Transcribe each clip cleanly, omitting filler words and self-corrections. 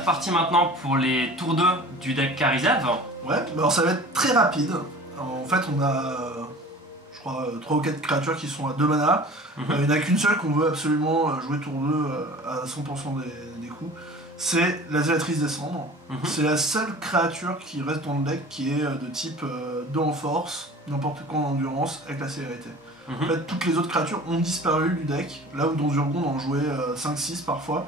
reparti maintenant pour les tours 2 du deck Karizev. Ouais, mais alors ça va être très rapide. En fait, on a, je crois, 3 ou 4 créatures qui sont à 2 mana. Il n'y en a qu'une seule qu'on veut absolument jouer tour 2 à 100% des coups. C'est la Zélatrice des Cendres. C'est la seule créature qui reste dans le deck qui est de type 2 en force, n'importe quoi en endurance, avec la célérité. En fait, toutes les autres créatures ont disparu du deck, là où dans Urgon on en jouait 5-6 parfois.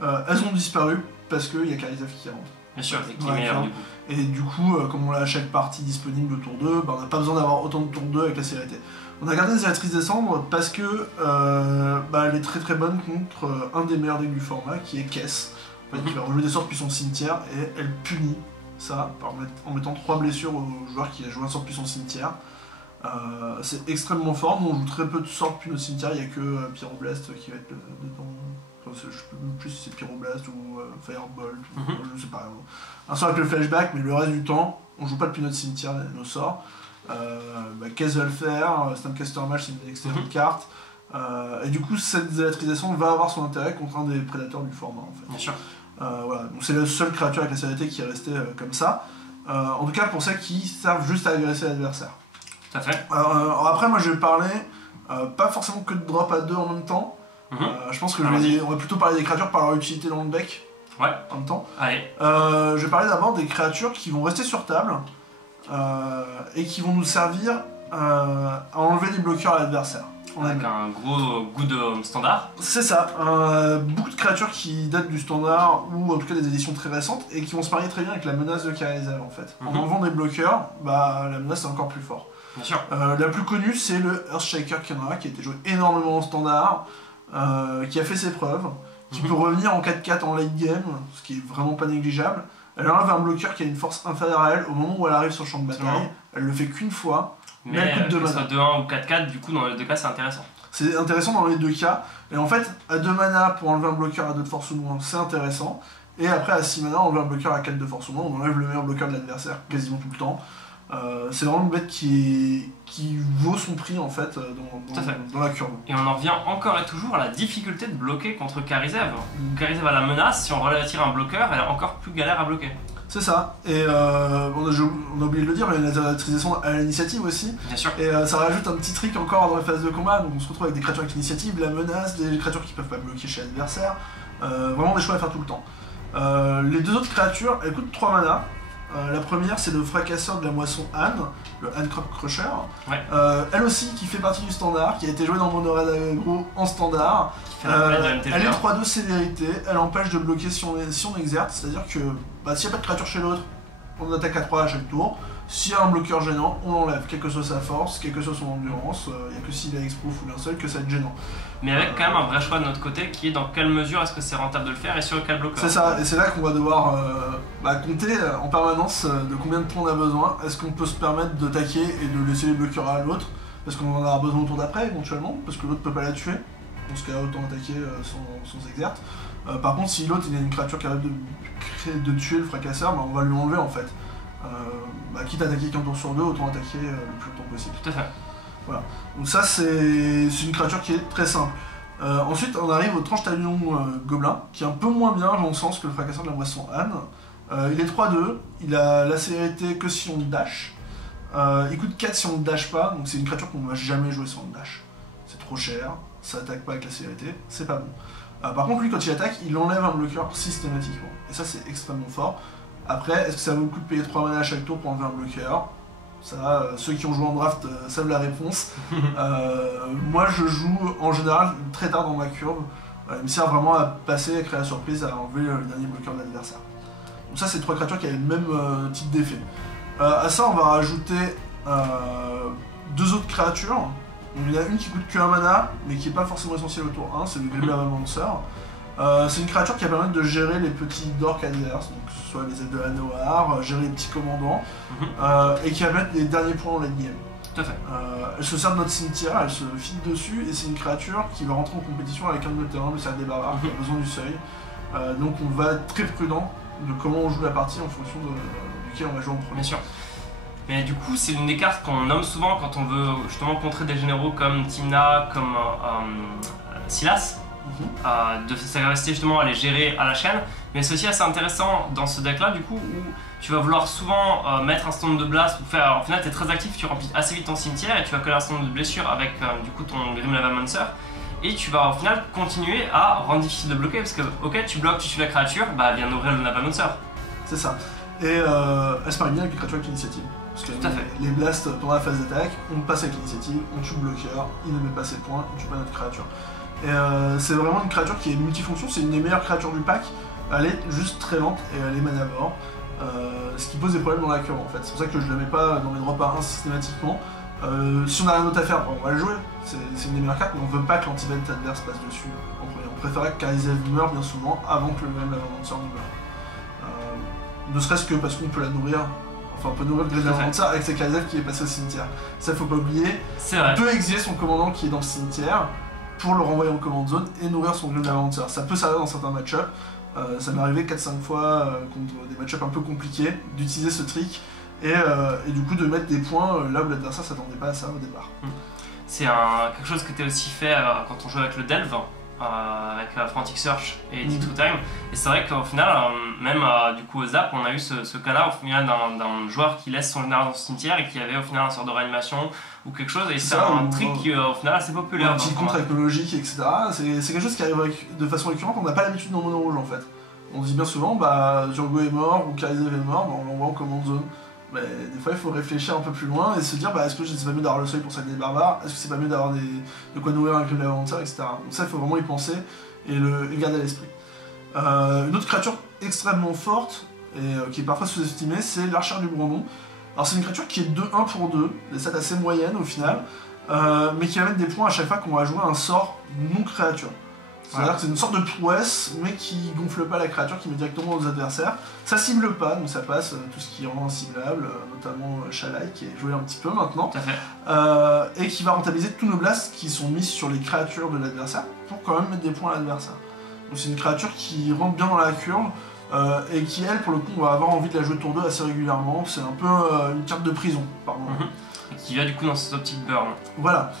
Elles ont disparu parce qu'il y a Karizev qui rentre. Bien sûr, c'est qui est meilleur du coup. Et du coup, comme on l'a à chaque partie disponible tour 2, bah, on n'a pas besoin d'avoir autant de tour 2 avec la célérité. On a gardé Zélatrice des Cendres parce que bah, elle est très très bonne contre un des meilleurs decks du format qui est Kess. En fait, qui va rejouer des sorts depuis son cimetière et elle punit ça en mettant 3 blessures au joueur qui a joué un sort depuis son cimetière. C'est extrêmement fort, nous on joue très peu de sorts depuis notre cimetière, il n'y a que Pyroblast qui va être dedans. Enfin, je ne sais plus si c'est Pyroblast ou Firebolt, je sais pas. Un sort avec le flashback, mais le reste du temps, on joue pas depuis notre cimetière nos sorts. Kess va le faire, Snapcaster Mage c'est une excellente carte. Et du coup, cette zélatrisation va avoir son intérêt contre un des prédateurs du format en fait. Bien sûr. Voilà. Donc c'est la seule créature avec la célérité qui est restée comme ça. En tout cas pour celles qui servent juste à agresser l'adversaire. Tout à fait. Alors après, moi je vais parler pas forcément que de drop à 2 en même temps. Je pense que on va plutôt parler des créatures par leur utilité dans le deck. Ouais. En même temps. Allez. Je vais parler d'abord des créatures qui vont rester sur table et qui vont nous servir à enlever des bloqueurs à l'adversaire. Avec un gros goût de standard. C'est ça, beaucoup de créatures qui datent du standard ou en tout cas des éditions très récentes et qui vont se marier très bien avec la menace de Karizev en fait. En enlevant des bloqueurs, bah, la menace est encore plus forte. Bien sûr. La plus connue c'est le Earthshaker Khenra qui a été joué énormément en standard, qui a fait ses preuves, qui peut revenir en 4-4 en late game, ce qui est vraiment pas négligeable. Elle enlève un bloqueur qui a une force inférieure à elle au moment où elle arrive sur le champ de bataille, elle le fait qu'une fois. Mais que ce soit 2-1 ou 4-4, du coup dans les deux cas c'est intéressant. C'est intéressant dans les deux cas, et en fait à 2 mana pour enlever un bloqueur à 2 de force ou moins c'est intéressant, et après à 6 mana enlever un bloqueur à 4 de force ou moins, on enlève le meilleur bloqueur de l'adversaire quasiment tout le temps. C'est vraiment une bête qui vaut son prix en fait dans la curve. Et on en revient encore et toujours à la difficulté de bloquer contre Karizev. Karizev a la menace, si on retire un bloqueur, elle est encore plus galère à bloquer. C'est ça, et on a oublié de le dire, mais la Zélatrice des Cendres a l'initiative aussi. Bien sûr. Et ça rajoute un petit trick encore dans la phase de combat, donc on se retrouve avec des créatures avec l'initiative, la menace, des créatures qui peuvent pas bloquer chez l'adversaire. Vraiment des choix à faire tout le temps. Les deux autres créatures, elles coûtent 3 mana. La première c'est le fracasseur de la moisson Anne, le Anne Crop Crusher. Ouais. Elle aussi qui fait partie du standard, qui a été jouée dans Mono-Red Aggro en standard. Elle est 3-2 sévérité, elle empêche de bloquer si on exerte, c'est-à-dire que bah, s'il n'y a pas de créature chez l'autre, on attaque à 3 à chaque tour. S'il y a un bloqueur gênant, on l'enlève, quelle que soit sa force, quelle que soit son endurance, il n'y a que s'il a X-Proof ou d'un seul que ça va être gênant. Mais avec quand même un vrai choix de notre côté qui est dans quelle mesure est-ce que c'est rentable de le faire et sur quel bloqueur. C'est ça, et c'est là qu'on va devoir compter en permanence de combien de points on a besoin. Est-ce qu'on peut se permettre d'attaquer et de laisser les bloqueurs à l'autre, parce qu'on en aura besoin au tour d'après éventuellement, parce que l'autre peut pas la tuer. Dans ce cas, autant attaquer sans exerte. Par contre, si l'autre il a une créature capable de tuer le fracasseur, bah, on va lui enlever en fait. Quitte à attaquer qu'un tour sur 2, autant attaquer le plus longtemps possible. Tout à fait. Voilà. Donc ça c'est une créature qui est très simple. Ensuite on arrive au Tranche-Talion Gobelin, qui est un peu moins bien dans le sens que le fracasseur de la moisson Anne. Il est 3-2, il a la célérité que si on dash. Il coûte 4 si on ne dash pas, donc c'est une créature qu'on ne va jamais jouer sans dash. C'est trop cher, ça attaque pas avec la célérité, c'est pas bon. Par contre lui quand il attaque, il enlève un bloqueur systématiquement. Et ça c'est extrêmement fort. Après, est-ce que ça vaut le coup de payer 3 mana à chaque tour pour enlever un bloqueur? Ça, ceux qui ont joué en draft savent la réponse. Moi je joue en général très tard dans ma curve. Il me sert vraiment à passer, à créer la surprise, à enlever le dernier bloqueur de l'adversaire. Donc ça c'est 3 créatures qui avaient le même type d'effet. À ça on va rajouter 2 autres créatures. Donc, il y en a une qui coûte que 1 mana, mais qui n'est pas forcément essentielle au tour 1, c'est le Gribble Avanceur. C'est une créature qui va permettre de gérer les petits dorks adverses, donc que ce soit les aides de la Noir, gérer les petits commandants, et qui va mettre les derniers points en late game. Tout à fait. Elle se sert de notre cimetière, elle se file dessus, et c'est une créature qui va rentrer en compétition avec un de nos terrains, le cercle des barbares, qui a besoin du seuil. Donc on va être très prudent de comment on joue la partie en fonction duquel on va jouer en premier. Bien sûr. Mais du coup, c'est une des cartes qu'on nomme souvent quand on veut justement contrer des généraux comme Tymna, comme Silas. de sa capacité justement à les gérer à la chaîne. Mais c'est aussi assez intéressant dans ce deck là du coup où tu vas vouloir souvent mettre un stand de blast ou faire. En final, tu es très actif, tu remplis assez vite ton cimetière et tu vas coller un stand de blessure avec du coup ton Grim Lavamancer. Et tu vas au final continuer à rendre difficile de bloquer parce que, ok, tu bloques, tu tues la créature, bah viens ouvrir le Lavamancer. C'est ça. Et elle se marie bien avec les créatures avec l'initiative. Parce que Tout à fait. Les blasts pendant la phase d'attaque, on passe avec l'initiative, on tue le bloqueur, il ne met pas ses points, il tue pas notre créature. Et c'est vraiment une créature qui est multifonction, c'est une des meilleures créatures du pack. Elle est juste très lente et elle est manavore. Ce qui pose des problèmes dans la cure en fait. C'est pour ça que je ne la mets pas dans mes drops à 1 systématiquement. Si on a rien d'autre à faire, on va le jouer, c'est une des meilleures cartes, mais on veut pas que l'anti-vent adverse passe dessus en premier. On préférait que Karizev meure bien souvent avant que le même Lavamancer ne meure. Ne serait-ce que parce qu'on peut la nourrir, enfin on peut nourrir le Grim Lavamancer avec sa Karizev qui est passé au cimetière. Ça faut pas oublier. C'est vrai. On peut exiler son commandant qui est dans le cimetière pour le renvoyer en command zone et nourrir son Grim Lavamancer. Ça peut servir dans certains match-ups. Ça m'est arrivé 4-5 fois contre des match-ups un peu compliqués d'utiliser ce trick. Et du coup de mettre des points là où l'adversaire s'attendait pas à ça au départ. C'est quelque chose que tu as aussi fait quand on jouait avec le Delve, avec Frantic Search et T2 Time. Et c'est vrai qu'au final, même du coup au Zap, on a eu ce cas-là au final d'un joueur qui laisse son général dans son cimetière et qui avait au final un sort de réanimation ou quelque chose. Et c'est un trick qui au final assez populaire. Un petit contre technologique, etc. C'est quelque chose qui arrive de façon récurrente, on n'a pas l'habitude dans Mono Rouge en fait. On dit bien souvent, bah Django est mort ou Karizev est mort, bah, on l'envoie en command zone. Mais des fois il faut réfléchir un peu plus loin et se dire bah, est-ce que c'est pas mieux d'avoir le seuil pour sac des barbares, est-ce que c'est pas mieux d'avoir de quoi nourrir un Grim Lavamancer, etc. Donc ça il faut vraiment y penser et le garder à l'esprit. Une autre créature extrêmement forte et qui est parfois sous-estimée, c'est l'Archère du Brandon. Alors c'est une créature qui est 2-1 pour 2, des stats assez moyennes au final, mais qui va mettre des points à chaque fois qu'on va jouer un sort non créature. C'est-à-dire que c'est une sorte de prouesse, mais qui gonfle pas la créature, qui met directement aux adversaires. Ça cible pas, donc ça passe tout ce qui rend inciblable, notamment Shalai, qui est joué un petit peu maintenant. Tout à fait. Et qui va rentabiliser tous nos blasts qui sont mis sur les créatures de l'adversaire, pour quand même mettre des points à l'adversaire. Donc c'est une créature qui rentre bien dans la curve, et qui, elle, pour le coup, on va avoir envie de la jouer tour 2 assez régulièrement. C'est un peu une carte de prison, pardon. Et qui va du coup dans cette optique burn. Voilà.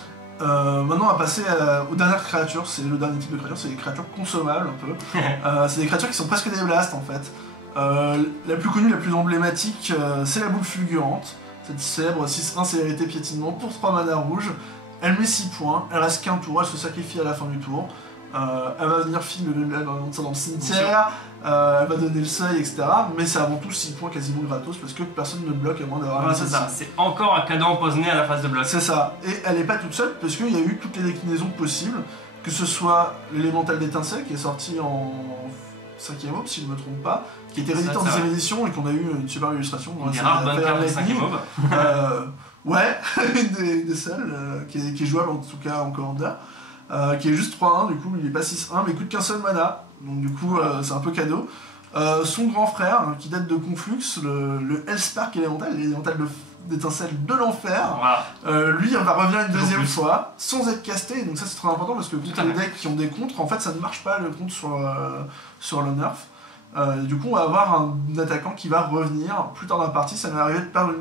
Maintenant on va passer aux dernières créatures, c'est le dernier type de créature, c'est les créatures consommables un peu. C'est des créatures qui sont presque des blasts en fait. La plus connue, la plus emblématique, c'est la boule fulgurante, cette célèbre 6-1 célérité piétinement pour 3 mana rouges. Elle met 6 points, elle reste qu'un tour, elle se sacrifie à la fin du tour. Elle va venir filmer dans le cimetière, elle va donner le seuil, etc. Mais c'est avant tout 6 points quasiment gratos parce que personne ne bloque à moins d'avoir c'est ça, c'est encore un cadeau empoisonné à la phase de bloc. C'est ça, et elle n'est pas toute seule parce qu'il y a eu toutes les déclinaisons possibles, que ce soit l'élémental d'étincelle qui est sorti en 5ème aube si je ne me trompe pas, qui était réédité en 10ème édition et qu'on a eu une super illustration. Une des rares bonnes cartes de 5ème aube. Ouais, une des seules qui est jouable en tout cas en commander. Qui est juste 3-1, du coup il est pas 6-1 mais il coûte qu'un seul mana, donc du coup c'est un peu cadeau. Son grand frère, qui date de Conflux, le Hellspark élémental, l'élémental d'étincelle de l'enfer, voilà. Lui va revenir une deuxième fois, sans être casté, donc ça c'est très important parce que tous les decks qui ont des contres, en fait ça ne marche pas le contre sur le nerf. Du coup on va avoir un attaquant qui va revenir plus tard dans la partie. Ça m'est arrivé de perdre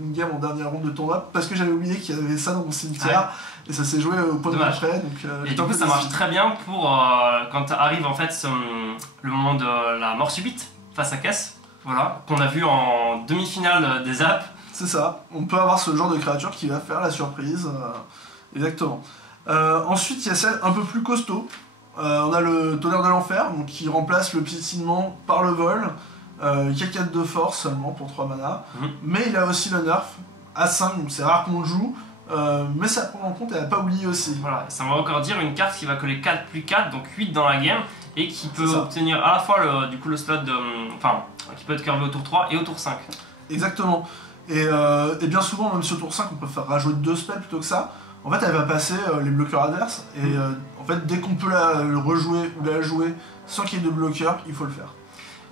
une game en dernière ronde de tournoi parce que j'avais oublié qu'il y avait ça dans mon cimetière et ça s'est joué au point de après. Et du coup ça marche très bien pour quand arrive en fait le moment de la mort subite face à Caisse, voilà, qu'on a vu en demi-finale des apps. C'est ça, on peut avoir ce genre de créature qui va faire la surprise, exactement. Ensuite il y a celle un peu plus costaud. On a le tonnerre de l'enfer, qui remplace le piétinement par le vol, qui a 4 de force seulement pour 3 mana, mais il a aussi le nerf à 5, donc c'est rare qu'on le joue, mais ça prend en compte et à pas oublier aussi. Voilà, ça va encore dire une carte qui va coller 4 plus 4, donc 8 dans la game, et qui peut obtenir à la fois le slot de. Enfin, qui peut être curvé au tour 3 et au tour 5. Exactement. Et bien souvent, même sur le tour 5, on peut faire rajouter 2 spells plutôt que ça. En fait, elle va passer les bloqueurs adverses, et en fait, dès qu'on peut le rejouer ou la jouer sans qu'il y ait de bloqueur, il faut le faire.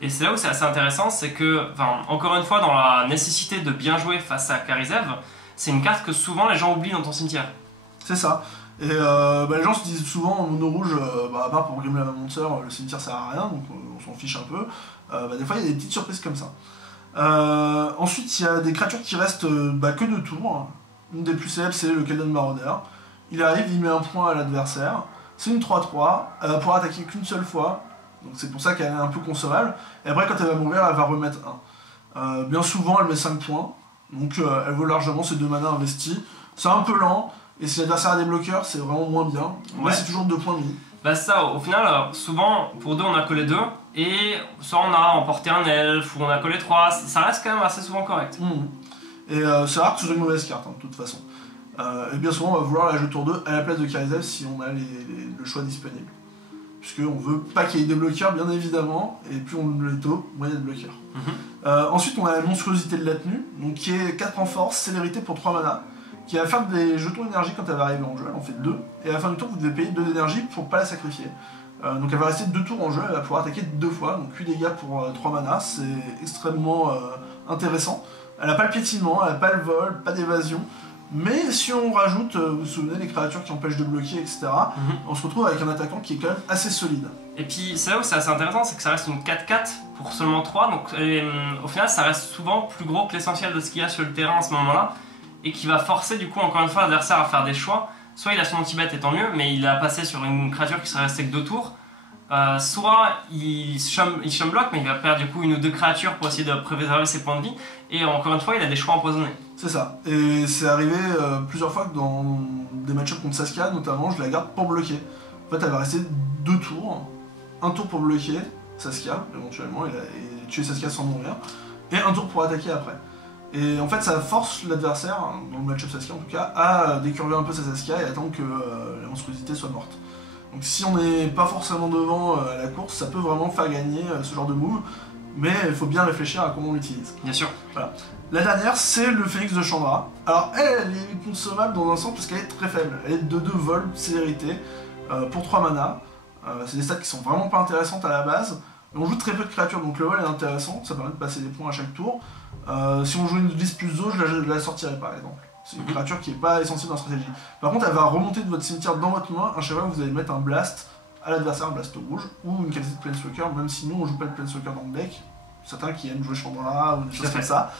Et c'est là où c'est assez intéressant, c'est que, encore une fois, dans la nécessité de bien jouer face à Karizev, c'est une carte que souvent les gens oublient dans ton cimetière. C'est ça. Et les gens se disent souvent en mono rouge, à part pour Grim Lavamancer, le cimetière sert à rien, donc on s'en fiche un peu. Des fois, il y a des petites surprises comme ça. Ensuite, il y a des créatures qui restent que 2 tours. Une des plus célèbres, c'est le Keldon Marauder. Il arrive, il met un point à l'adversaire. C'est une 3-3, elle va pouvoir attaquer qu'une seule fois, donc c'est pour ça qu'elle est un peu consommable. Et après, quand elle va mourir, elle va remettre 1. Bien souvent, elle met 5 points, donc elle vaut largement ses 2 mana investis. C'est un peu lent, et si l'adversaire a des bloqueurs, c'est vraiment moins bien. Ouais, c'est toujours 2 points de vie. Bah ça, au final, souvent, pour 2, on a collé 2, et soit on a emporté un elfe, ou on a collé 3, ça reste quand même assez souvent correct. Et c'est rare que ce soit une mauvaise carte, de toute façon. Et bien souvent, on va vouloir la jouer tour 2 à la place de Karizev si on a le choix disponible. Puisqu'on veut pas qu'il y ait des bloqueurs, bien évidemment, et plus on le tôt, moins il y a de bloqueurs. Ensuite, on a la monstruosité de la tenue, donc qui est 4 en force, célérité pour 3 mana, qui va faire des jetons d'énergie quand elle va arriver en jeu, elle en fait 2, et à la fin du tour, vous devez payer 2 d'énergie pour pas la sacrifier. Donc elle va rester 2 tours en jeu, elle va pouvoir attaquer 2 fois, donc 8 dégâts pour 3 mana, c'est extrêmement intéressant. Elle n'a pas le piétinement, elle n'a pas le vol, pas d'évasion. Mais si on rajoute, vous vous souvenez, les créatures qui empêchent de bloquer, etc., on se retrouve avec un attaquant qui est quand même assez solide. Et puis c'est là où c'est assez intéressant, c'est que ça reste une 4-4 pour seulement 3, donc au final ça reste souvent plus gros que l'essentiel de ce qu'il y a sur le terrain à ce moment-là, et qui va forcer du coup encore une fois l'adversaire à faire des choix. Soit il a son anti-bet et tant mieux, mais il a passé sur une créature qui serait restée que 2 tours, soit il chum-block, mais il va perdre du coup 1 ou 2 créatures pour essayer de préserver ses points de vie, et encore une fois il a des choix empoisonnés. C'est ça, et c'est arrivé plusieurs fois que dans des match-ups contre Saskia notamment, je la garde pour bloquer. En fait elle va rester 2 tours, 1 tour pour bloquer Saskia éventuellement, et tuer Saskia sans mourir, et 1 tour pour attaquer après. Et en fait ça force l'adversaire, dans le match-up Saskia en tout cas, à décurver un peu sa Saskia et attendre que la monstruosité soit morte. Donc si on n'est pas forcément devant à la course, ça peut vraiment faire gagner ce genre de move, mais il faut bien réfléchir à comment on l'utilise. Bien sûr. Voilà. La dernière, c'est le Phénix de Chandra. Alors elle est consommable dans un sens parce qu'elle est très faible. Elle est de 2 vol, célérité, pour 3 mana. C'est des stats qui sont vraiment pas intéressantes à la base. On joue très peu de créatures, donc le vol est intéressant, ça permet de passer des points à chaque tour. Si on joue une liste plus zo, je la sortirais par exemple. C'est une créature qui n'est pas essentielle dans la stratégie. Par contre, elle va remonter de votre cimetière dans votre main. À chaque fois, vous allez mettre un blast à l'adversaire, un blast rouge, ou une qualité de Planeswalker, même si nous on joue pas de Planeswalker dans le deck. Certains qui aiment jouer Chandra ou des choses comme ça.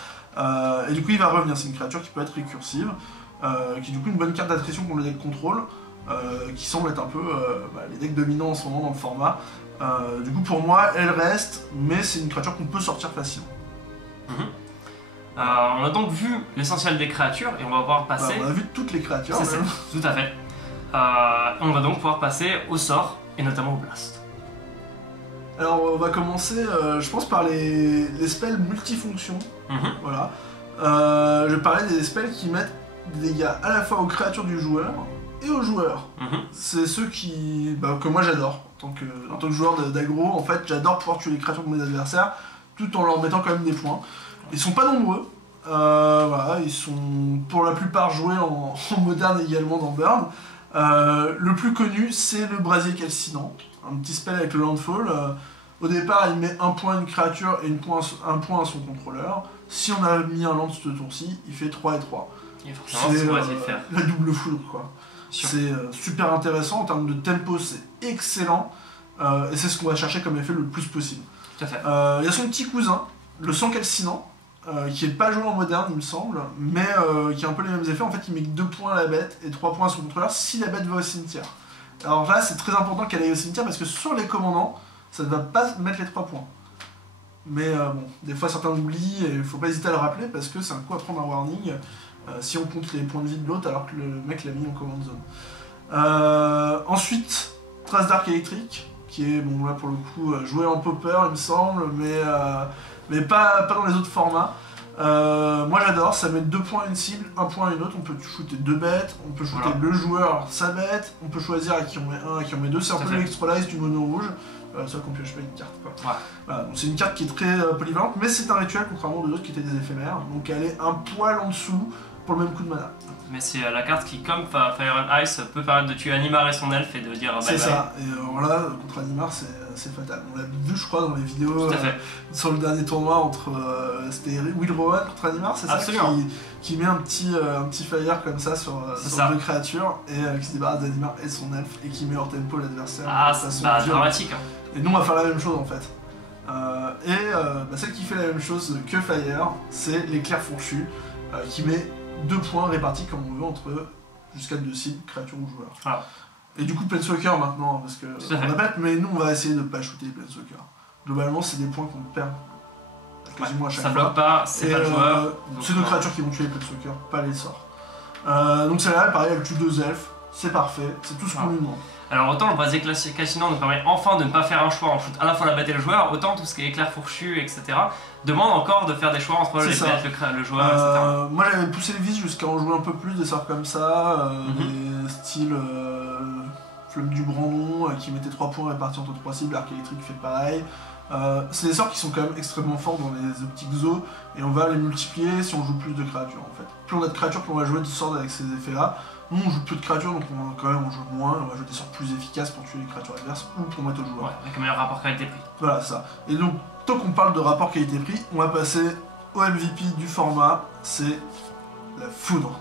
Et du coup, il va revenir. C'est une créature qui peut être récursive, qui est du coup une bonne carte d'attrition pour le deck contrôle, qui semble être un peu les decks dominants en ce moment dans le format. Du coup, pour moi, elle reste, mais c'est une créature qu'on peut sortir facilement. On a donc vu l'essentiel des créatures et on va pouvoir passer. On a vu toutes les créatures. Tout à fait. On va donc pouvoir passer au sort et notamment au blast. Alors on va commencer, je pense, par les spells multifonctions. Voilà. Je vais parler des spells qui mettent des dégâts à la fois aux créatures du joueur et aux joueurs. C'est ceux que moi j'adore. En tant que joueur d'aggro, en fait, j'adore pouvoir tuer les créatures de mes adversaires tout en leur mettant quand même des points. Ils sont pas nombreux. Voilà, ils sont pour la plupart joués en moderne également dans Burn. Le plus connu, c'est le brasier calcinant, un petit spell avec le landfall. Au départ, il met 1 point à une créature et 1 point à son contrôleur. Si on a mis un land ce tour-ci, il fait 3 et 3. C'est la double foudre, quoi. C'est super intéressant en termes de tempo, c'est excellent. Et c'est ce qu'on va chercher comme effet le plus possible. Tout à fait. Il y a son petit cousin, le sang calcinant, qui est pas joué en moderne, il me semble, mais qui a un peu les mêmes effets. En fait, il met 2 points à la bête et 3 points à son contrôleur si la bête va au cimetière. Alors là, c'est très important qu'elle aille au cimetière parce que sur les commandants, ça ne va pas mettre les 3 points. Mais bon, des fois certains oublient et il faut pas hésiter à le rappeler parce que c'est un coup à prendre un warning si on compte les points de vie de l'autre alors que le mec l'a mis en command zone. Ensuite, trace d'arc électrique, qui est, bon là pour le coup, joué en popper il me semble, mais pas dans les autres formats. Moi j'adore, ça met 2 points à une cible, 1 point à une autre, on peut shooter 2 bêtes, on peut shooter le joueur, sa bête, on peut choisir à qui on met 1, à qui on met 2, c'est un peu l'extra-lice du mono rouge, sauf qu'on pioche pas une carte quoi. Voilà, donc c'est une carte qui est très polyvalente, mais c'est un rituel contrairement aux autres qui étaient des éphémères, donc elle est un poil en dessous pour le même coup de mana. Mais c'est la carte qui, comme Fire and Ice, peut permettre de tuer Animar et son elfe et de dire bye bye. C'est ça, et alors là, contre Animar, c'est fatal. On l'a vu, je crois, dans les vidéos sur le dernier tournoi entre. C'était Will Rowan contre Animar, c'est ça qui met un petit fire comme ça sur 2 créatures et qui se débarrasse d'Animar et son elfe et qui met hors tempo l'adversaire. Ah, c'est dramatique. Et nous, on va faire la même chose en fait. Celle qui fait la même chose que Fire, c'est l'éclair fourchu qui met 2 points répartis comme on veut entre jusqu'à 2 cibles, créatures ou joueurs. Et du coup, Planeswalker maintenant, parce que Tout à on fait. répète, mais nous on va essayer de pas shooter les Planeswalker. Globalement, c'est des points qu'on perd quasiment à chaque Ça fois. bloque pas, c'est Et, pas le joueur. c'est nos créatures qui vont tuer les Planeswalker, pas les sorts. Donc celle-là, pareil, elle tue 2 elfes, c'est parfait, c'est tout ce qu'on lui demande. Alors autant le brasier calcinant nous permet enfin de ne pas faire un choix, on shoot à la fois la bête et le joueur, autant tout ce qui est éclair fourchu, etc. demande encore de faire des choix entre les bêtes, le joueur, etc. Moi j'avais poussé les vis jusqu'à en jouer un peu plus, des sorts comme ça, des styles Flamme du Brandon qui mettait 3 points répartis entre 3 cibles, l'arc électrique fait pareil. C'est des sorts qui sont quand même extrêmement forts dans les optiques zo et on va les multiplier si on joue plus de créatures en fait. Plus on a de créatures, plus on va jouer de sorts avec ces effets là. Nous on joue peu de créatures donc on joue moins, on va jouer des sorts plus efficaces pour tuer les créatures adverses ou pour mettre au joueur. Ouais, avec un meilleur rapport qualité-prix. Voilà, c'est ça. Et donc, tant qu'on parle de rapport qualité-prix, on va passer au MVP du format, c'est la foudre.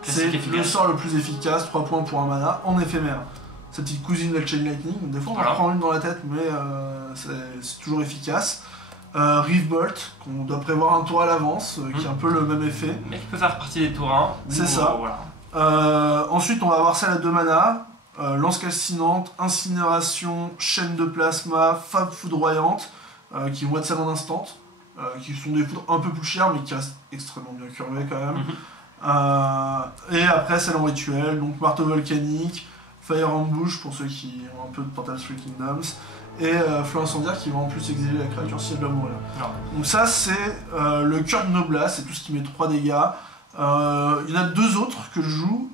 C'est le sort le plus efficace, 3 points pour un mana, en éphémère. Cette petite cousine de la Chain Lightning, des fois on en prend une dans la tête, mais c'est toujours efficace. Reef Bolt, qu'on doit prévoir un tour à l'avance, qui a un peu le même effet. Mais qui peut faire partie des tours 1. C'est ça. Voilà. Ensuite, on va avoir celle à 2 mana, lance calcinante, incinération, chaîne de plasma, fable foudroyante, qui vont être celles en instant, qui sont des foudres un peu plus chères, mais qui restent extrêmement bien curvées quand même. Et après, celle en rituel, donc marteau volcanique, Fire Ambush pour ceux qui ont un peu de Portal 3 Kingdoms, et Feu incendiaire qui va en plus exiler la créature si elle doit mourir. Donc ça c'est le cœur de Noblas, c'est tout ce qui met 3 dégâts. Il y en a 2 autres que je joue,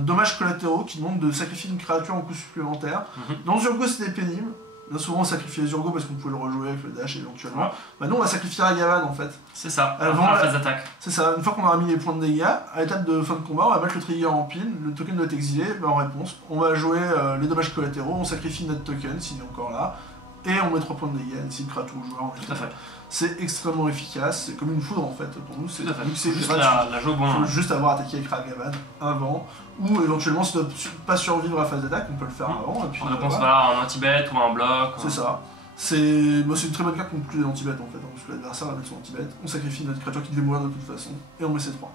dommages collatéraux qui demandent de sacrifier une créature en coup supplémentaire. Dans Zurgo c'était pénible, bien souvent on sacrifiait Zurgo parce qu'on pouvait le rejouer avec le dash éventuellement. Maintenant on va sacrifier Agavan en fait. C'est ça, avant la phase d'attaque. C'est ça, une fois qu'on aura mis les points de dégâts, à l'étape de fin de combat on va mettre le trigger en pile, le token doit être exilé, en réponse on va jouer les dommages collatéraux, on sacrifie notre token s'il est encore là, et on met 3 points de dégâts, une créature au joueur. Tout à fait. C'est extrêmement efficace, c'est comme une foudre en fait pour nous. Tout à fait. C'est juste la joue bon. Il faut juste avoir attaqué avec Ragavan avant, ou éventuellement si on ne doit pas survivre à la phase d'attaque, on peut le faire avant. Et puis, en réponse voilà, un anti-bet ou un bloc. C'est ça. C'est une très bonne carte contre tous les anti-bet en fait, parce que l'adversaire va mettre son anti-bet, on sacrifie notre créature qui devait mourir de toute façon, et on met ses 3.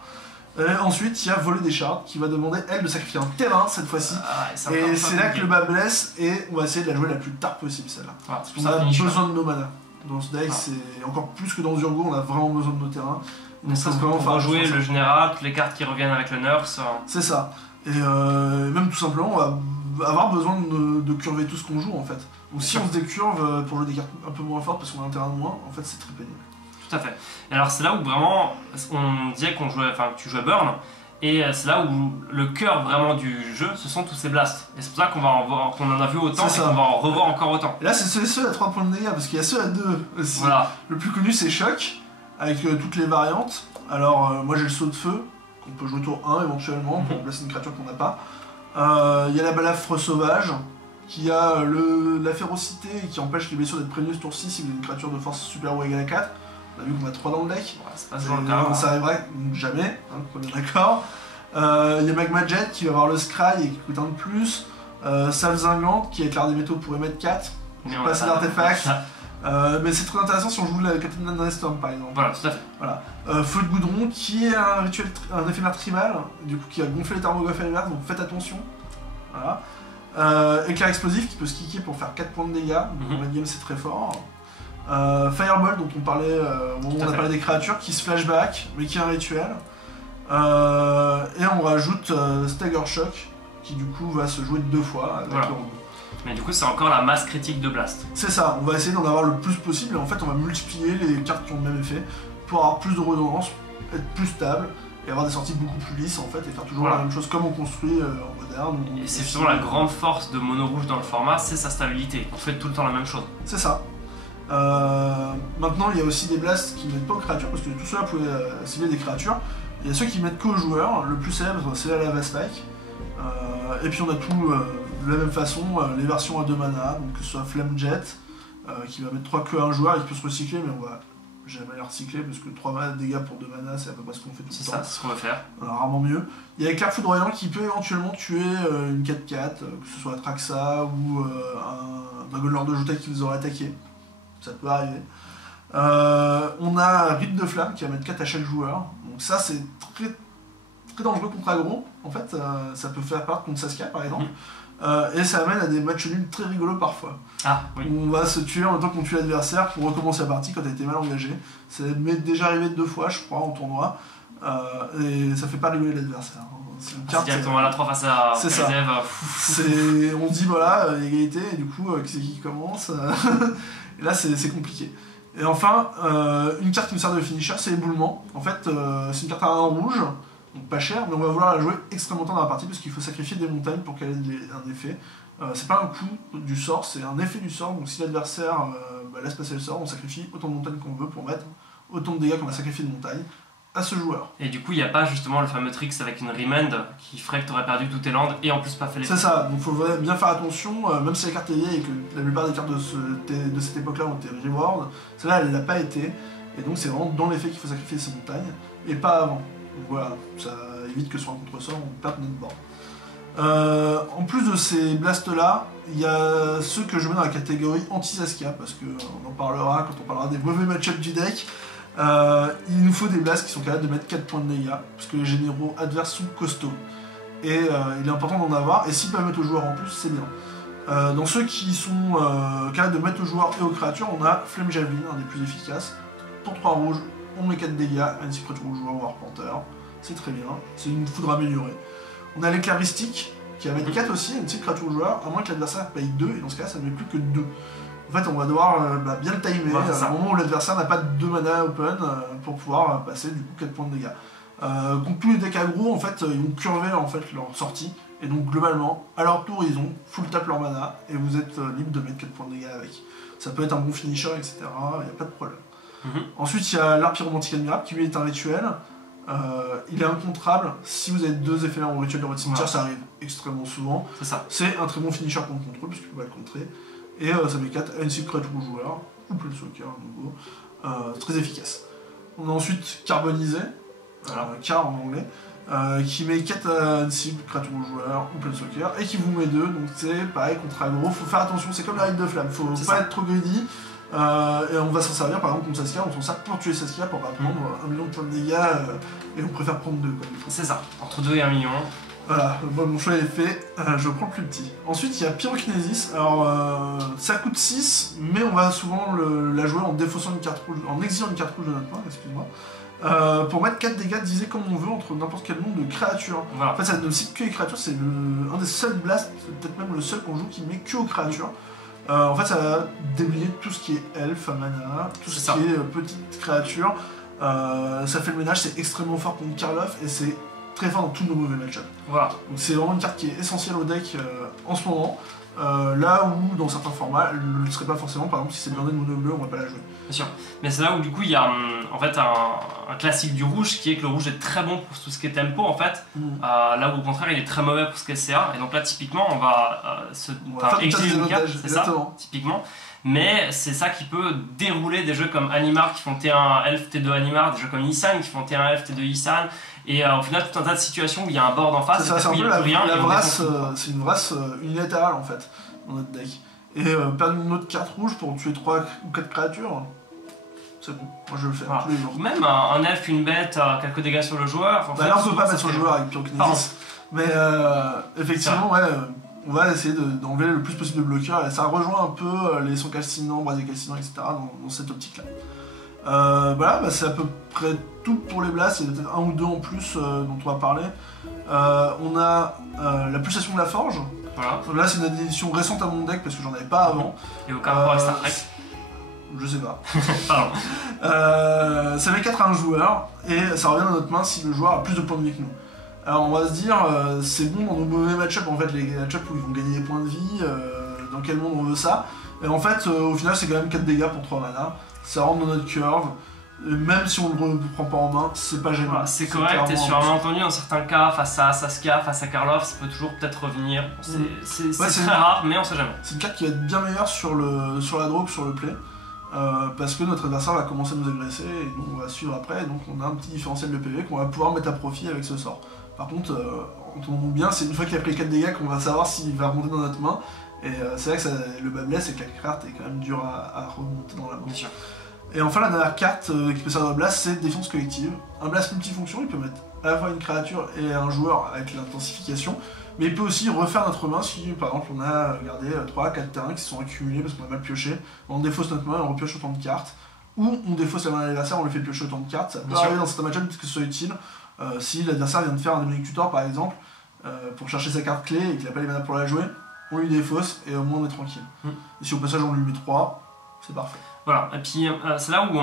Ensuite, il y a voler des shards qui va demander, elle, de sacrifier un terrain cette fois-ci. Et c'est là que le bas blesse, et on va essayer de la jouer la plus tard possible celle-là. Parce qu'on a besoin de nos mana. Dans ce deck, c'est encore plus que dans Zurgo, on a vraiment besoin de nos terrains. Donc ça, on va jouer le général, toutes les cartes qui reviennent avec le nerf. C'est ça. Et même tout simplement, on va avoir besoin de curver tout ce qu'on joue en fait. Donc si on se décurve pour jouer des cartes un peu moins fortes parce qu'on a un terrain de moins, en fait c'est très pénible. Tout à fait. Et alors c'est là où vraiment, on disait qu'on jouait, enfin que tu jouais Burn, et c'est là où le cœur vraiment du jeu, ce sont tous ces blasts. Et c'est pour ça qu'on en a vu autant et qu'on va en revoir encore autant. Et là c'est ceux à 3 points de dégâts, parce qu'il y a ceux à 2 aussi. Voilà. Le plus connu c'est Choc, avec toutes les variantes. Alors moi j'ai le saut de feu, qu'on peut jouer tour 1 éventuellement, pour remplacer une créature qu'on n'a pas. Il y a la balafre sauvage, qui a la férocité et qui empêche les blessures d'être prévenues ce tour-ci si vous avez une créature de force supérieure ou égale à 4. On a vu qu'on a 3 dans le deck. Ouais, c'est pas toujours le cas. Ça arrivera jamais, hein, qu'on est d'accord. Il y a Magma Jet qui va avoir le Scry et qui coûte 1 de plus. Salve Zingante qui avec l'art des métaux pour émettre 4. Passer l'artefact. Mais c'est très intéressant si on joue la Captain Thunderstorm par exemple. Voilà, tout à fait. Voilà. Feu de Goudron qui est un éphémère tribal, du coup qui a gonflé les Tarmogoyfs à l'inverse, donc faites attention. Voilà. Éclair explosif qui peut se kicker pour faire 4 points de dégâts, donc dans la game c'est très fort. Fireball dont on parlait au moment où on a parlé des créatures, qui se flashback, mais qui est un rituel. Et on rajoute Stagger Shock, qui du coup va se jouer 2 fois avec le robot. Mais du coup c'est encore la masse critique de Blast. C'est ça, on va essayer d'en avoir le plus possible, et en fait on va multiplier les cartes qui ont le même effet, pour avoir plus de redondance, être plus stable, et avoir des sorties beaucoup plus lisses en fait, et faire toujours la même chose comme on construit en moderne. Et c'est justement la grande force de Mono Rouge dans le format, c'est sa stabilité. On fait tout le temps la même chose. C'est ça. Maintenant, il y a aussi des blasts qui mettent pas aux créatures, parce que tout cela pouvait cibler des créatures. Il y a ceux qui mettent qu'aux joueurs, le plus célèbre c'est la Lava Spike. Et puis on a tout de la même façon, les versions à 2 mana, donc que ce soit Flame Jet, qui va mettre 3 queues à un joueur, il peut se recycler, mais on va jamais les recycler, parce que 3 mana de dégâts pour 2 mana, c'est à peu près ce qu'on fait tout le temps. C'est ça, c'est ce qu'on va faire. Rarement mieux. Il y a Éclair Foudroyant qui peut éventuellement tuer une 4-4, que ce soit Atraxa ou un Dragon Lord de Jouta qui vous aurait attaqué. Ça peut arriver. On a Rite de Flamme qui va mettre 4 à chaque joueur. Donc ça c'est très dangereux contre aggro. En fait, ça peut faire part contre Saskia par exemple. et ça amène à des matchs nuls très rigolos parfois. Ah, oui. Où on va se tuer en même temps qu'on tue l'adversaire pour recommencer la partie quand t'as été mal engagé. Ça m'est déjà arrivé 2 fois, je crois, en tournoi, et ça fait pas rigoler l'adversaire. C'est une carte. Directement là, 3 face à C'est ça. Kalisev. On dit voilà, égalité, et du coup, qui c'est qui commence et là, c'est compliqué. Et enfin, une carte qui me sert de finisher, c'est l'éboulement. En fait, c'est une carte à 1 rouge, donc pas cher, mais on va vouloir la jouer extrêmement tôt dans la partie parce qu'il faut sacrifier des montagnes pour qu'elle ait un effet. C'est pas un coup du sort, c'est un effet du sort, donc si l'adversaire laisse passer le sort, on sacrifie autant de montagnes qu'on veut pour mettre autant de dégâts qu'on va sacrifier de montagnes à ce joueur. Et du coup, il n'y a pas justement le fameux trick avec une remand qui ferait que tu aurais perdu tous tes landes et en plus pas fait les. C'est ça, donc il faut bien faire attention, même si la carte est vieille et que la plupart des cartes de cette époque-là ont été reward, celle-là elle l'a pas été, et donc c'est vraiment dans l'effet qu'il faut sacrifier ces montagnes, et pas avant. Donc voilà, ça évite que sur un contre-sort on perde notre board. En plus de ces blasts-là, il y a ceux que je mets dans la catégorie anti-Saskia, parce qu'on en parlera quand on parlera des mauvais match-ups du deck. Il nous faut des blasts qui sont capables de mettre 4 points de dégâts, parce que les généraux adverses sont costauds. Et il est important d'en avoir, et s'ils peuvent mettre aux joueurs en plus, c'est bien. Dans ceux qui sont capables de mettre aux joueurs et aux créatures, on a Flame Javelin, un des plus efficaces. Pour 3 rouges, on met 4 dégâts, un secret rouge joueur ou Arpenteur. C'est très bien, c'est une foudre améliorée. On a l'éclairistique, qui va mettre 4 aussi, une petite créature au joueur, à moins que l'adversaire paye 2, et dans ce cas ça ne met plus que 2. En fait, on va devoir bien le timer, au moment où l'adversaire n'a pas de 2 mana open, pour pouvoir passer du coup 4 points de dégâts. Donc tous les decks aggro, en fait, ils vont curver en fait, leur sortie, et donc globalement, à leur tour, ils ont full tap leur mana, et vous êtes libre de mettre 4 points de dégâts avec. Ça peut être un bon finisher, etc., il n'y a pas de problème. Ensuite, il y a l'art pyromantique admirable, qui lui est un rituel. Il est incontrable. Si vous avez 2 éphémères en rituel de votre cimetière, ça arrive extrêmement souvent. C'est un très bon finisher contre contrôle, puisque vous pouvez le contrer. Et ça met 4 à une cible créature au joueur, ou Planeswalker à nouveau. Très efficace. On a ensuite Carbonisé, Car en anglais, qui met 4 à une cible créature au joueur, ou Planeswalker, et qui vous met 2. Donc c'est pareil contre aggro. Faut faire attention, c'est comme la ride de flamme. Faut pas être trop greedy. Et on va s'en servir par exemple contre Saskia, on s'en sert pour tuer Saskia pour pas prendre 1 million de points de dégâts et on préfère prendre 2. C'est ça, entre 2 et 1 million. Voilà, bon, mon choix est fait, je prends le plus petit. Ensuite il y a Pyrokinésis, alors ça coûte 6, mais on va souvent la jouer en défaussant une carte rouge, en exilant une carte rouge de notre main, excuse-moi, pour mettre 4 dégâts divisés comme on veut entre n'importe quel nombre de créatures. Voilà. En fait ça ne cite que les créatures, c'est un des seuls blasts, peut-être même le seul qu'on joue qui met que aux créatures. En fait, ça va déblayer tout ce qui est elfe, mana, tout ce qui est petite créature. Ça fait le ménage, c'est extrêmement fort contre Karloff et c'est très fort dans tous nos mauvais match-ups. Voilà. Donc c'est vraiment une carte qui est essentielle au deck en ce moment. Là où dans certains formats, elle ne le serait pas forcément. Par exemple, si c'est blindé de mono bleu, on va pas la jouer. Bien sûr. Mais c'est là où du coup il y a en fait un classique du rouge qui est que le rouge est très bon pour tout ce qui est tempo en fait. Là où au contraire il est très mauvais pour ce qui est CA. Et donc là typiquement on va exiler une carte, c'est ça, typiquement. Mais c'est ça qui peut dérouler des jeux comme Animar qui font T1 Elf, T2 Animar, des jeux comme Isan qui font T1 Elf, T2 Isan. Et au final tout un tas de situations où il y a un board en face. C'est un peu la vrasse, c'est une vrasse unilatérale en fait dans notre deck. Et perdre une autre carte rouge pour tuer 3 ou 4 créatures, c'est bon, moi je le fais tous les jours. Même un elfe, une bête, quelques dégâts sur le joueur. Là on peut pas mettre sur le joueur avec Pyrokinésis. Mais effectivement, ouais, on va essayer d'enlever le plus possible de bloqueurs. Et ça rejoint un peu les sons calcinants, brasiers calcinants, etc. dans cette optique-là. Voilà, c'est à peu près tout pour les blasts. Il y a peut-être 1 ou 2 en plus dont on va parler. On a la pulsation de la forge. Voilà. Là, c'est une édition récente à mon deck parce que j'en avais pas avant. Et aucun rapport avec Star Trek. Je sais pas. Pardon. Ça met 4 à un joueur et ça revient dans notre main si le joueur a plus de points de vie que nous. Alors on va se dire, c'est bon dans nos mauvais match-up, en fait, les match-up où ils vont gagner des points de vie, dans quel monde on veut ça. Et en fait, au final, c'est quand même 4 dégâts pour 3 mana. Ça rentre dans notre curve. Et même si on ne le prend pas en main, c'est pas gênant. Voilà, c'est correct, et sur un malentendu, dans certains cas, face à Saskia, face à Karloff, ça peut toujours peut-être revenir. C'est très rare, mais on sait jamais. C'est une carte qui va être bien meilleure sur la draw que sur le play. Parce que notre adversaire va commencer à nous agresser et nous on va suivre après, donc on a un petit différentiel de PV qu'on va pouvoir mettre à profit avec ce sort. Par contre, entendons bien, c'est une fois qu'il a pris 4 dégâts qu'on va savoir s'il va remonter dans notre main, et c'est vrai que le bas blesse, c'est que la carte est quand même dure à remonter dans la main. Bien sûr. Et enfin la dernière carte qui peut servir de blast, c'est défense collective. Un blast multifonction, il peut mettre à la fois une créature et un joueur avec l'intensification, mais il peut aussi refaire notre main si par exemple on a gardé 3-4 terrains qui se sont accumulés parce qu'on a mal pioché, on défausse notre main et on repioche autant de cartes, ou on défausse la main de l'adversaire, on lui fait piocher autant de cartes, ça peut arriver dans certains match-ups que ce soit utile, si l'adversaire vient de faire un Demonic Tutor par exemple, pour chercher sa carte clé et qu'il n'a pas les manas pour la jouer, on lui défausse et au moins on est tranquille. Et si au passage on lui met 3, c'est parfait. Voilà, et puis c'est là où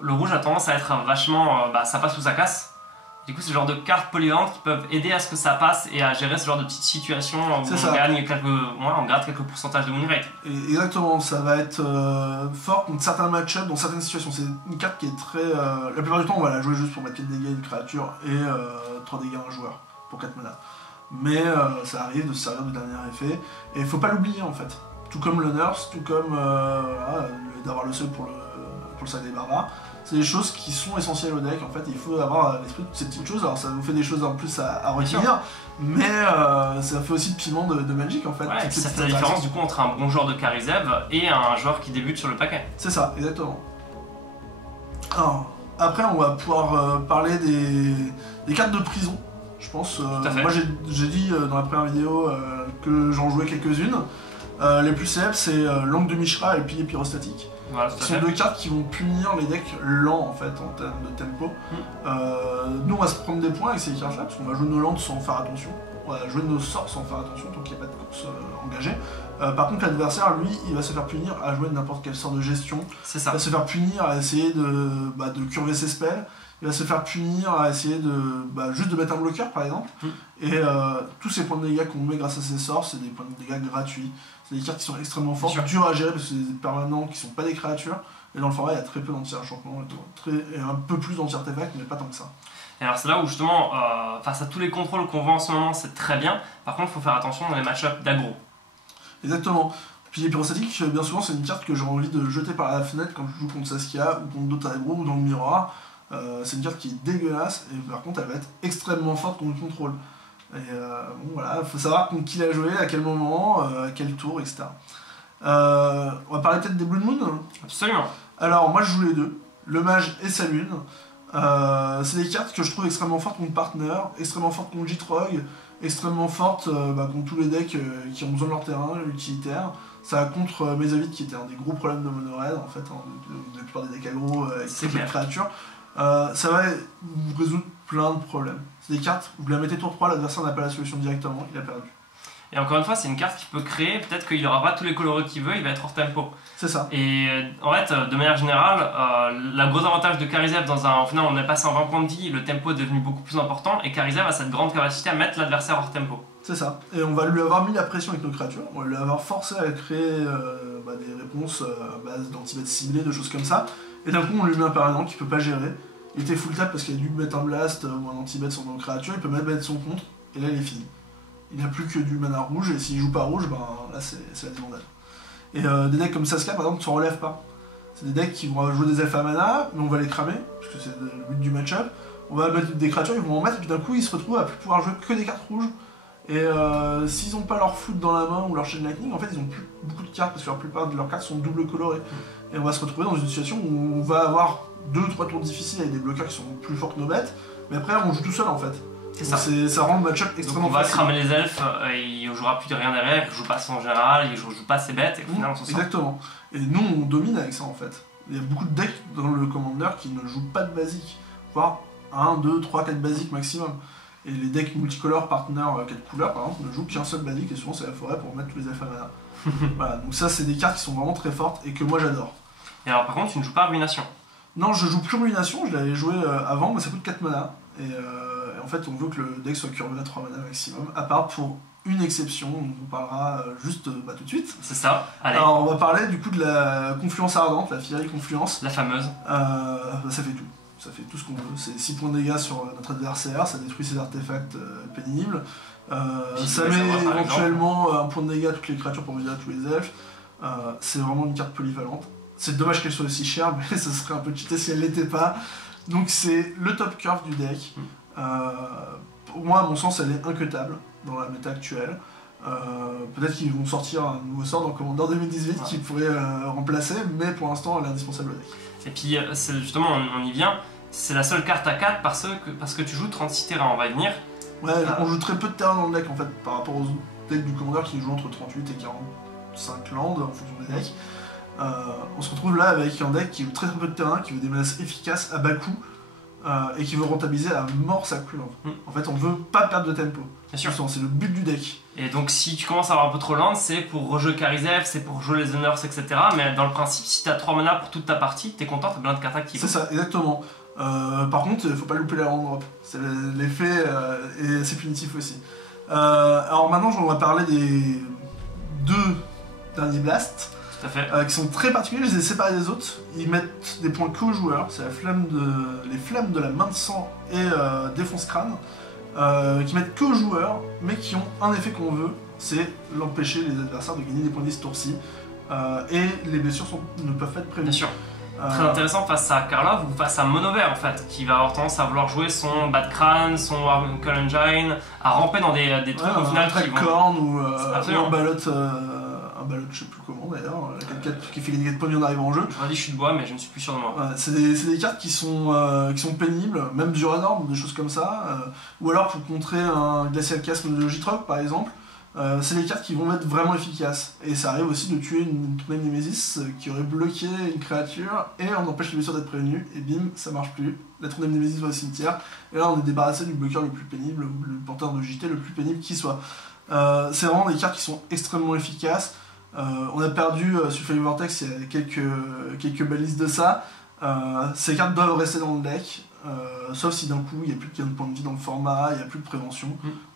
le rouge a tendance à être vachement, ça passe ou ça casse. Du coup, c'est le genre de cartes polyvalentes qui peuvent aider à ce que ça passe et à gérer ce genre de petites situations où on gagne on gratte quelques pourcentages de win rate. Et exactement, ça va être fort contre certains match-ups, dans certaines situations. C'est une carte qui est très... la plupart du temps, on va la jouer juste pour mettre 4 dégâts à une créature et 3 dégâts à un joueur pour 4 mana. Mais ça arrive de se servir du dernier effet. Et il faut pas l'oublier en fait. Tout comme le nurse, tout comme d'avoir le seul pour le sac des barbares. C'est des choses qui sont essentielles au deck en fait, il faut avoir à l'esprit de ces petites choses, alors ça vous fait des choses en plus à retenir, mais ça fait aussi le piment de Magic en fait. Ouais, et ça fait la différence du coup entre un bon joueur de Karizev et un joueur qui débute sur le paquet. C'est ça, exactement. Alors, après on va pouvoir parler des cartes de prison, je pense. Moi j'ai dit dans la première vidéo que j'en jouais quelques-unes. Les plus célèbres c'est l'Angle de Mishra et le Pilier Pyrostatique. Voilà, ce sont deux cartes qui vont punir les decks lents en fait en termes de tempo. Nous on va se prendre des points avec ces cartes là parce qu'on va jouer nos landes sans faire attention. On va jouer nos sorts sans faire attention tant qu'il n'y a pas de course engagée. Par contre l'adversaire lui il va se faire punir à jouer n'importe quelle sorte de gestion. C'est ça. Il va se faire punir à essayer de curver ses spells. Il va se faire punir à essayer juste de mettre un bloqueur par exemple. Et tous ces points de dégâts qu'on met grâce à ces sorts, c'est des points de dégâts gratuits. C'est des cartes qui sont extrêmement fortes, dures à gérer parce que c'est des permanents qui sont pas des créatures. Et dans le format il y a très peu d'anti-enchantement et un peu plus d'anti-artefacts, mais pas tant que ça. Et alors c'est là où justement, face à tous les contrôles qu'on voit en ce moment, c'est très bien. Par contre il faut faire attention dans les match-ups d'aggro. Exactement. Puis les pyrostatiques, bien souvent c'est une carte que j'ai envie de jeter par la fenêtre quand je joue contre Saskia ou contre d'autres aggro ou dans le miroir. C'est une carte qui est dégueulasse et par contre elle va être extrêmement forte contre le contrôle. Et bon voilà, il faut savoir contre qui l'a joué, à quel moment, à quel tour, etc. On va parler peut-être des Blood Moon. Absolument. Alors moi je joue les deux, le mage et sa lune. C'est des cartes que je trouve extrêmement fortes contre partner, extrêmement fortes contre Jitrog, extrêmement fortes contre tous les decks qui ont besoin de leur terrain, utilitaire. Ça contre Mesavit qui était un des gros problèmes de Mono-Red en fait, la plupart des decks aggro avec très peu de créatures. Ça va vous résoudre plein de problèmes. C'est des cartes, vous la mettez tour 3, l'adversaire n'a pas la solution directement, il a perdu. Et encore une fois, c'est une carte qui peut créer, peut-être qu'il n'aura pas tous les colorés qu'il veut, il va être hors tempo. C'est ça. Et en fait, de manière générale, le gros avantage de Karizev, au final on est passé en 20 points de vie, le tempo est devenu beaucoup plus important, et Karizev a cette grande capacité à mettre l'adversaire hors tempo. C'est ça. Et on va lui avoir mis la pression avec nos créatures, on va lui avoir forcé à créer des réponses à base d'anti-bêtes ciblées, de choses comme ça. Et d'un coup, on lui met un permanent qu'il peut pas gérer. Il était full tap parce qu'il a dû mettre un blast ou un anti-bet sur nos créatures, il peut même mettre son contre, et là il est fini. Il n'a plus que du mana rouge, et s'il joue pas rouge, là c'est la débandade. Et des decks comme Saskia par exemple ne se relèvent pas. C'est des decks qui vont jouer des alpha mana, mais on va les cramer, parce que c'est le but du match-up. On va mettre des créatures, ils vont en mettre, et puis d'un coup ils se retrouvent à plus pouvoir jouer que des cartes rouges. Et s'ils n'ont pas leur foot dans la main ou leur chain lightning, en fait ils n'ont plus beaucoup de cartes, parce que la plupart de leurs cartes sont double colorées. Et on va se retrouver dans une situation où on va avoir 2 ou 3 tours difficiles avec des bloqueurs qui sont plus forts que nos bêtes, mais après on joue tout seul en fait. C'est ça. Ça rend le match-up extrêmement facile. On va cramer les elfes, il ne jouera plus de rien derrière, il ne joue pas son général, il ne joue pas ses bêtes, et au final on s'en sort. Exactement. Et nous on domine avec ça en fait. Il y a beaucoup de decks dans le Commander qui ne jouent pas de basique, voire 1, 2, 3, 4 basiques maximum. Et les decks multicolores, partner 4 couleurs par exemple, ne jouent qu'un seul basique, et souvent c'est la forêt pour mettre tous les alpha mana. Voilà, donc ça c'est des cartes qui sont vraiment très fortes et que moi j'adore. Et alors par contre tu ne joues pas Ruination? Non, je joue plus Ruination, je l'avais joué avant, mais ça coûte 4 mana. Et en fait on veut que le deck soit curvé à 3 mana maximum, à part pour une exception, on vous parlera juste tout de suite. C'est ça, allez. Alors on va parler du coup de la Confluence Ardente, la Fiery Confluence. La fameuse. Ça fait tout. Ça fait tout ce qu'on veut. C'est 6 points de dégâts sur notre adversaire, ça détruit ses artefacts pénibles. Ça met éventuellement un point de dégâts à toutes les créatures pour viser à tous les elfes. C'est vraiment une carte polyvalente. C'est dommage qu'elle soit aussi chère, mais ce serait un peu cheaté si elle l'était pas. Donc c'est le top curve du deck. Pour moi, à mon sens, elle est incuttable dans la méta actuelle. Peut-être qu'ils vont sortir un nouveau sort dans Commander 2018 qui pourrait remplacer, mais pour l'instant, elle est indispensable au deck. Et puis justement, on y vient, c'est la seule carte à 4 parce que tu joues 36 terrains, on va y venir. Ouais, on joue très peu de terrains dans le deck en fait, par rapport aux decks du Commander qui jouent entre 38 et 45 landes en fonction des decks. On se retrouve là avec un deck qui joue très peu de terrain, qui veut des menaces efficaces à bas coût et qui veut rentabiliser à mort sa couleuvre. En fait, on veut pas perdre de tempo. Bien sûr. C'est le but du deck. Et donc, si tu commences à avoir un peu trop land, c'est pour rejouer Karizev, c'est pour jouer les Honors, etc. Mais dans le principe, si tu as 3 mana pour toute ta partie, t'es content, t'as plein de cartes actives. C'est ça, exactement. Par contre, il faut pas louper la hand drop. L'effet est assez punitif aussi. Alors maintenant, on va parler des 2 derniers blasts. Tout à fait. Qui sont très particuliers, je les ai séparés des autres. Ils mettent des points qu'aux joueurs, c'est les flammes de la main de sang et défonce crâne, qui mettent qu'aux joueurs, mais qui ont un effet qu'on veut, c'est l'empêcher les adversaires de gagner des points de vie ce tour-ci. Et les blessures ne peuvent pas être prévues. Bien sûr. Très intéressant face à Karlov ou face à Monover en fait, qui va avoir tendance à vouloir jouer son Bad Crâne, son Warwinkle Engine, à ramper dans des trucs au final qui vont... Corn ou un ballot, je sais plus comment d'ailleurs, qui fait gagner de points en arrivant en jeu. J'aurais dit chute de bois, mais je ne suis plus sûr de moi. C'est des cartes qui sont pénibles, même du Renorm, des choses comme ça, ou alors pour contrer un Glacial Chasm de Gitrock par exemple. C'est des cartes qui vont être vraiment efficaces. Et ça arrive aussi de tuer une tournée Nemesis qui aurait bloqué une créature et on empêche les blessures d'être prévenues et bim, ça marche plus. La tournée Nemesis va au cimetière et là on est débarrassé du bloqueur le plus pénible, le porteur de JT le plus pénible qui soit. C'est vraiment des cartes qui sont extrêmement efficaces. On a perdu Sulfur Vortex il y a quelques balises de ça. Ces cartes doivent rester dans le deck, sauf si d'un coup il n'y a plus de gain de points de vie dans le format, il n'y a plus de prévention.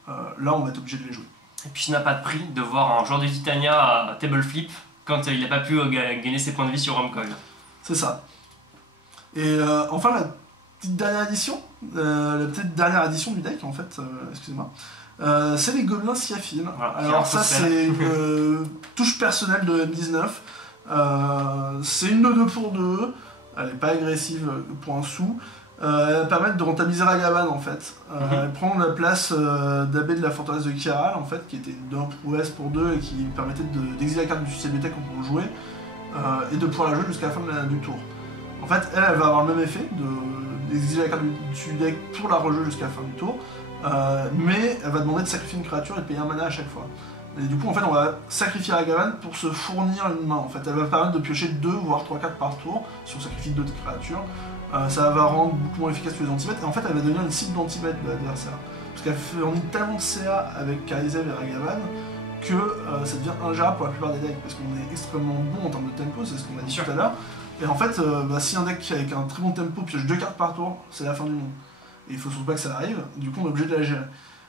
Là on va être obligé de les jouer. Et puis ça n'a pas de prix de voir un joueur de Titania à table flip quand il n'a pas pu gagner ses points de vie sur Rumcoil. C'est ça. Et enfin la petite dernière édition, du deck en fait, excusez-moi, c'est les Gobelins Siafil. Voilà, alors ça c'est une touche personnelle de M19, c'est une 2-2 pour 2, elle n'est pas agressive pour un sou. Elle va permettre de rentabiliser Ragavan en fait. Elle prend la place d'Abbé de la forteresse de Kiral en fait, qui était d'un prouesse pour 2 et qui permettait d'exiler la carte du CBT quand on jouait et de pouvoir la jouer jusqu'à la fin du tour. En fait, elle va avoir le même effet d'exiler la carte du deck pour la rejouer jusqu'à la fin du tour, mais elle va demander de sacrifier une créature et de payer un mana à chaque fois. Et du coup, en fait, on va sacrifier Ragavan pour se fournir une main. En fait, elle va permettre de piocher 2 voire 3 cartes par tour si on sacrifie 2 créatures. Ça va rendre beaucoup moins efficace que les anti-bêtes, et en fait elle va devenir une cible d'anti-bête de l'adversaire. Parce qu'elle fournit tellement de CA avec Karizev et Ragavan que ça devient ingérable pour la plupart des decks, parce qu'on est extrêmement bon en termes de tempo, c'est ce qu'on a dit tout à l'heure. Et en fait, si un deck avec un très bon tempo pioche 2 cartes par tour, c'est la fin du monde. Et il faut surtout pas que ça arrive, du coup on est obligé de la gérer.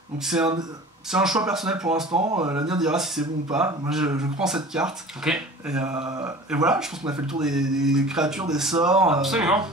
Donc c'est un choix personnel pour l'instant, l'avenir dira si c'est bon ou pas. Moi je prends cette carte. Okay. Et voilà, je pense qu'on a fait le tour des créatures, des sorts. Absolument.